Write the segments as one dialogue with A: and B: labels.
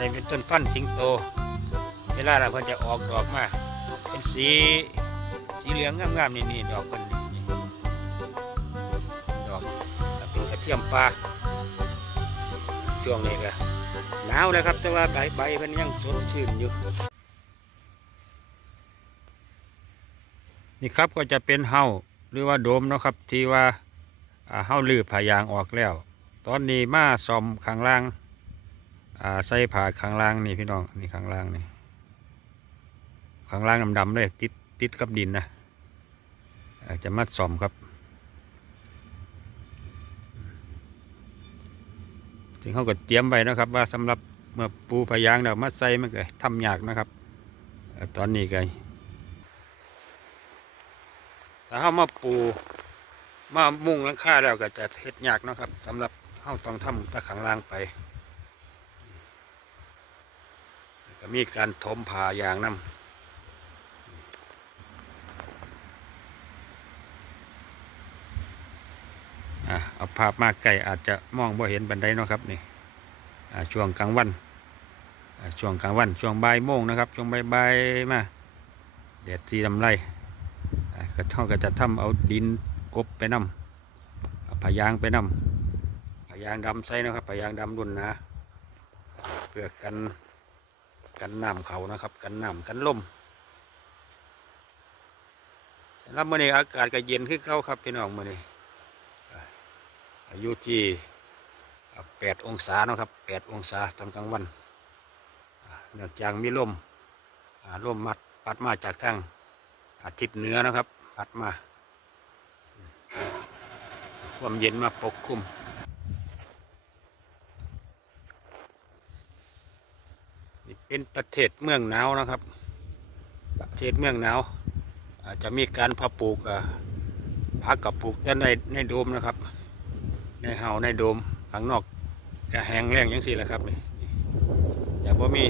A: นี้เป็นต้นฟันสิงโต เวลาเราเพิ่นจะออกดอกมา เป็นสีสีเหลืองงามๆนี่นี่ดอกเพิ่นดอกเป็นกระเทียมปลาช่วงนี้ก็หนาวแล้วครับ แต่ว่าใบใบเพิ่นยังสดชื่นอยู่นี่ครับก็จะเป็นเฮาหรือว่าโดมนะครับที่ว่าอ่าเฮาลือผายางออกแล้ว ตอนนี้มาซ่อมข้างล่าง อ่าใส่ผ่าข้างล่างนี่พี่น้องนี่ข้างล่างนี่ข้างล่างดำๆเลยติดติดกับดินนะอาจะมาซ่อมครับถึงเขาก็เตรียมไว้นะครับ ว่าสำหรับเมื่อปูผายางเรามาใส่มันก็ทำยากนะครับ ตอนนี้ก็ถ้าเฮามาปูมามุงลังคาแล้วก็จะเฮ็ดยากนะครับสำหรับเฮาต้องทำตะขังล่างไปแล้วก็ มีการถมผ่ายางน้ำเอาภาพมาใกล้อาจจะมองบ่เห็นบันไดเนาะครับนี่ช่วงกลางวันช่วงกลางวัน ช่วงบ่ายโมงนะครับ ช่วงบ่ายๆมาแดดสีดำไรอะก็เท่ากับจะทำเอาดินกบไปนำเอาผายางไปนำผายางดำใส่นะครับผายางดำรุ่นนะเพื่อกัน กันน้ำเขานะครับ กันน้ำกันลมสำหรับมื่อนี้อากาศก็เย็นขึ้นเข้าครับพี่น้องมื่อนี้อะอายุที่แปดองศานะครับแปดองศาตอนกลางวันเนื่องจากมีลมอ่าลมมัดปัดมาจากทางอาทิตย์เหนือนะครับ พัดมา ความเย็นมาปกคลุม เป็นประเทศเมืองหนาวนะครับ ประเทศเมืองหนาวอาจจะมีการพาปลูกอ่าพักกับปลูกแต่ในในโดมนะครับ ในเฮาในโดมข้างนอกจะแห้งแล้งยังสี่แหละครับนี่อย่าบ่มี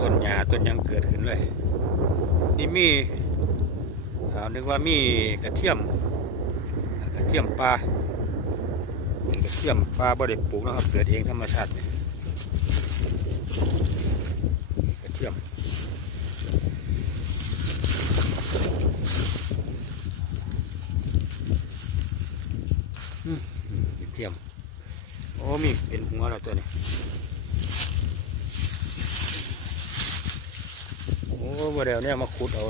A: ต้นหญ้าต้นยังเกิดขึ้นเลย นี่มีเานึกว่ามีกระเทียมกระเทียมปลากระเทียมปลาบ่ได้ปลูกนะครับ เกิดเองธรรมชาตินี่ เียมอืมเทียม โอ้มีเป็นหัวแล้วตัวนี้ โอ้บ่เดี๋ยวเนี่ยมาขุดเอา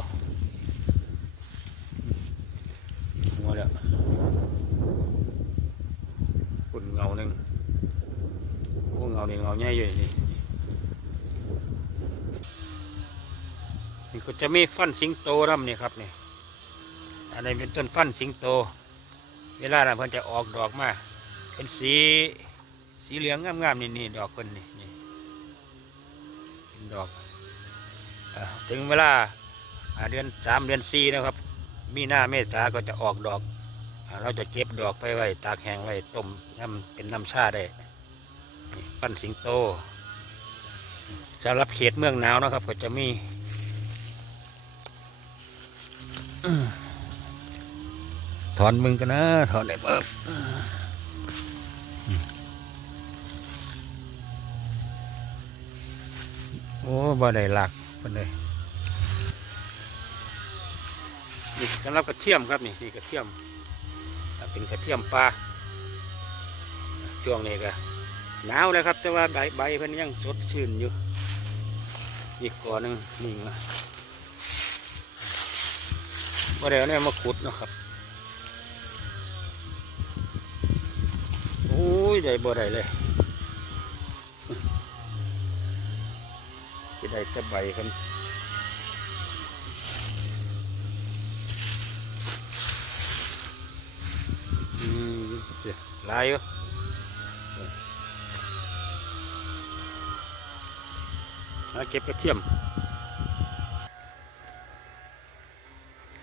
A: หัวแล้วปุ่นเงาหนึ่งโอ้เงานี่เงาใหญ่อยู่นี่ ก็จะมีฟันสิงโตดำนี่ครับนี่อันนี้เป็นต้นฟันสิงโต เวลาน่ะเพิ่นจะออกดอกมา เป็นสีสีเหลืองงามๆนี่นี่ดอกเพิ่นนี่นี่เป็นดอกอถึงเวลาเดือนสามเดือนสี่นะครับ มีหน้าเมษาก็จะออกดอกอเราจะเก็บดอกไปไว้ ตากแห้งไว้ต้มน้ำเป็นน้ำชาได้นี่ปั้นสิงโตสำหรับเขตเมืองหนาวนะครับ ก็จะมี ถอนมึงกันนะถอนได้เบิบโอ้บ่ได้หลักเป็นเลยนี่สำหรับกระเทียมครับนี่นี่กระเทียมเป็นกระเทียมปลาช่วงนี้ก็หนาวแล้วครับ แต่ว่าใบใบเพิ่นยังสดชื่นอยู่ อีกก่อนหนึ่งนี่นะ ว่าเดี๋ยวเนี่ยมาขุดนะครับ โอ้ยได้บ่ได้เลยจะได้แต่ใบเพิ่นอืมเดี๋ยวลายอยู่มาเก็บกระเทียม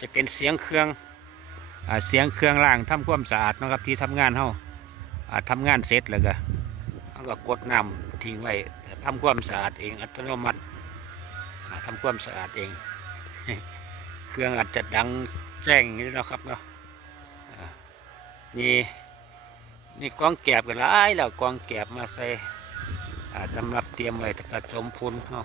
A: จะเป็นเสียงเครื่องอเสียงเครื่องล่างทำความสะอาดนะครับที่ทำงานเฮาอ่าทำงานเสร็จแล้วก็เขาก็กดน้ำทิ้งไว้ทำความสะอาดเองอัตโนมัติอ่าทำความสะอาดเอง เครื่องอาจจะดังแจ้งนี้เนะครับเนาะนี่นี่กองแกบกันหลายแล้วกองแกบมาใส่สำหรับเตรียมไว้ผสมพุนเนา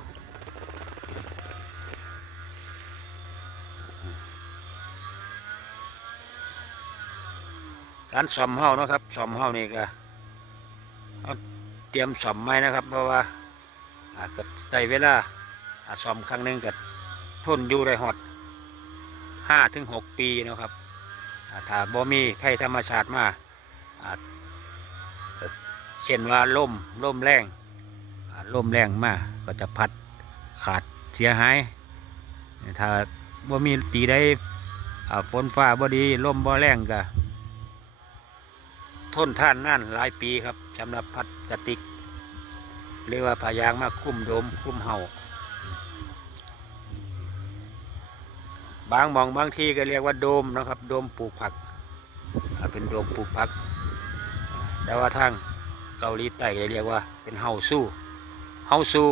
A: การซ่อมเฮาเนาะครับซ่อมเฮานี่ก็เตรียมซ่อมไม้นะครับ เพราะว่าอาจจะใช้เวลาอาซ่อมครั้งหนึ่งก็ทนอยู่ได้หอดห้าถึงหกปีนะครับถ้าบ่มีภัยธรรมชาติมาเช่นว่าล่มล่มแรงอ่าล่มแรงมาก็จะพัดขาดเสียหาย ถ้าบ่มีตีได้อ่าฝนฟ้าบ่ดีลมบ่แรงก็ ทนท่านนั่นหลายปีครับสำหรับพลาสติกหรือว่าพายางมาคุ้มโดมคุ้มเห่า บางมองบางที่ก็เรียกว่าโดมนะครับ โดมปลูกผักเป็นโดมปลูกผัก แต่ว่าทางเกาหลีใต้เรียกว่าเป็นเฮาสู้เฮาสู้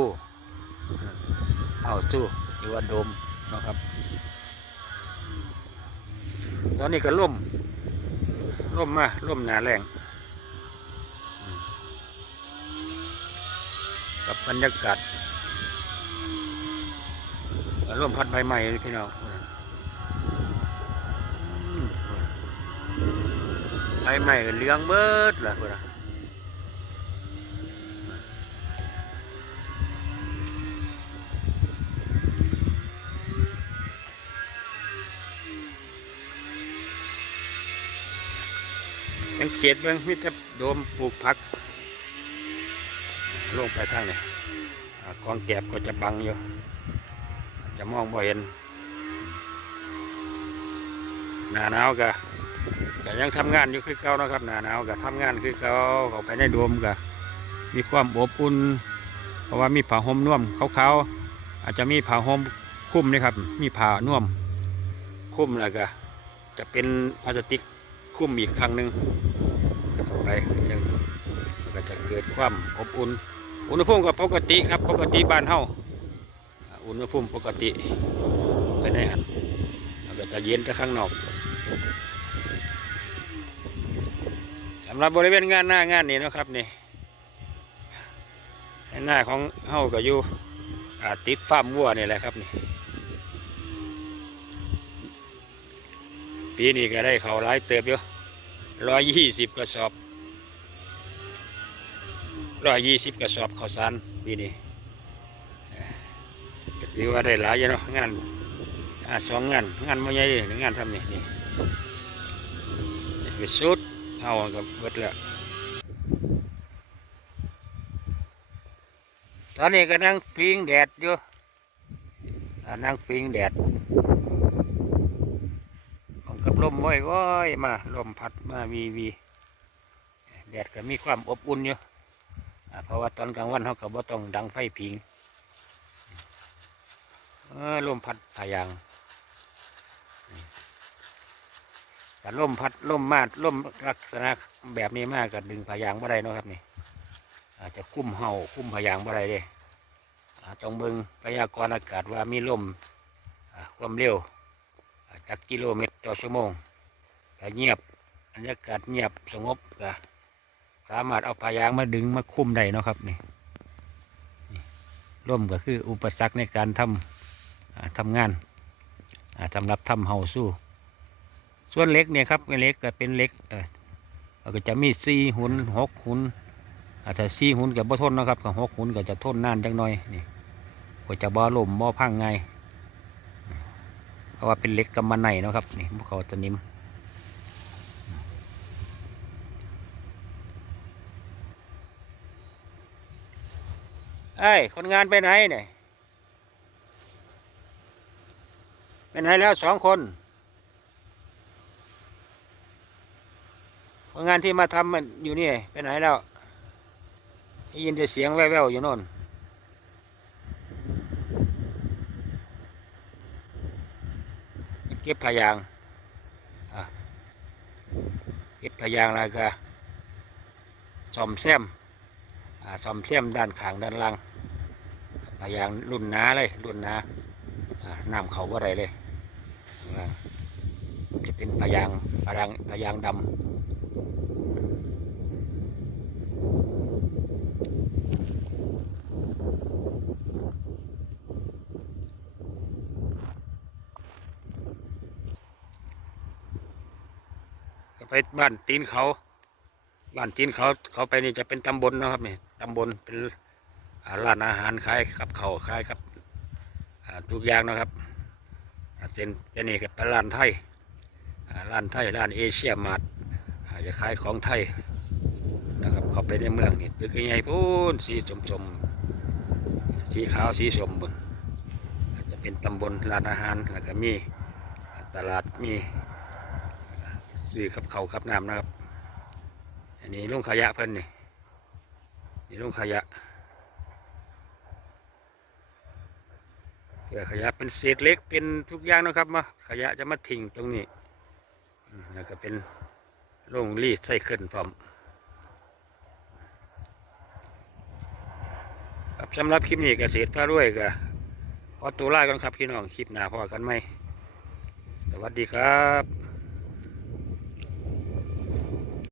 A: เฮาสู้หรือว่าโดมนะครับ ตอนนี้ก็ล่ม ร่มมาร่มหนาแรงกับบรรยากาศร่มพัดใบใหม่พี่น้องใบใหม่เหลี้ยงเบิดล่ะพี่น้อง สังเกตเบิ่งมิตรโดมปลูกผักลงไปทางนี้กองแกบก็จะบังอยู่ จะมองบ่เห็น หนาหนาวก็ก็ยังทำงานอยู่คือเก่านะครับ หนาหนาวก็ทำงานคือเก่าเขาไปในโดมก็มีความอบอุ่นเพราะว่ามีผ้าห่มน่วมขาวๆอาจจะมีผ้าห่มคลุมนี่ครับ มีผ้าน่วมคลุมแล้วก็จะเป็นพลาสติก คลุมอีกครั้งหนึ่งเข้าไปยังก็จะเกิดความอบอุ่น อุณหภูมิก็ปกติครับ ปกติบ้านเฮาอ่าอุณหภูมิปกติไปในหันแล้วก็จะเย็นจากข้างนอกสำหรับบริเวณงานหน้างานนี้นะครับนี่หน้าของเฮาก็อยู่อติดฟาร์มวัวนี่แหละครับนี่ ปีนี้ก็ได้เขาหลายเติบอยู่ร้อยยี่สิบกระสอบร้อยยี่สิบกระสอบข้าวสารปีนี้เอ่อก็ถือว่าได้หลายอยู่เนาะงานอ่าสองงานงานไม่ใหญ่เลยงานทำนี่นี่นี่คือสุดเอากับเบิดแล้วตอนนี้ก็นั่งพิงแดดอยู่อ่านั่งพิงแดด กับลมว้อยๆมาลมพัดมาวีวีแดดก็มีความอบอุ่นอยู่อ่าเพราะว่าตอนกลางวันเขาก็บ่ต้องดังไฟผิงลมพัดพายางแต่ลมพัดลมมาดลมลักษณะแบบนี้มากก็ดึงพายางบ่ได้นะครับนี่อาจจะคุ้มเห่าคุ้มพายางบ่ได้เด้จงเบิงพยากรณ์อากาศว่ามีลมความเร็ว อ่ากกิโลเมตรต่อชั่วโมงถ้าเงียบบรรยากาศเงียบสงบก็สามารถเอาพายางมาดึงมาคุ้มได้นะครับนี่ร่มก็คืออุปสรรคในการทำทำงานสำหรับทำเฮาสู้ ส่วนเหล็กเนี่ยครับเล็กก็เป็นเหล็กก็จะมีสี่หุนหกหุนอาจจะสี่หุนกับบ่ทนนะครับกับหกหุนก็จะทนนานจังหน่อยนี่ก็จะบ่ล่มบ่พังไง ราะว่าเป็นเล็กกำมะไนนะครับนี่พวกเขาจะนิ่มเอ้ยคนงานไปไหนเนี่ยไปไหนแล้วสองคนคนงานที่มาทำมันอยู่นี่ไปไหนแล้วได้ยินแต่เสียงแว่วๆอยู่โน่น เก็บพยางเก็บพยางแล้วก็ซ่อมแซมซ่อมเสียมด้านข้างด้านล่างพยางรุ่นหนาเลยรุ่นหนาอ่าน้ำเขาว่าไรเลยจะเป็นพยางพยางพยางดำ ไปบ้านตีนเขา บ้านตีนเขาเขาไปนี่จะเป็นตำบลนะครับนี่ตำบลเป็นร้านอาหารขายกับเขาขายครับทุกอย่างนะครับเป็นเป็นนี่ก็เป็นร้านไทยร้านไทยร้านเอเชียมาร์ทอ่าจะขายของไทยนะครับเขาไปในเมืองนี่ตึกใหญ่ๆพูนสีสมสมสีขาวสีสมบนอาจจะเป็นตำบลร้านอาหารแล้วก็มีตลาดมี ซื้อกับเขาวกับน้ำนะครับ อันนี้ลุงขยะเพิ่นนี่นี่ลุงขยะเพื่อขยะเป็นเศษเล็กเป็นทุกอย่างนะครับมาขยะจะมาทิ้งตรงนี้แล้วก็เป็นโรงรีดใส่ขึ้นพร้อมครับสำหรับคลิปนี้เกษตรพารวยก็ขอตัวลากันครับพี่น้องคลิปหน้าพอกันไหมสวัสดีครับ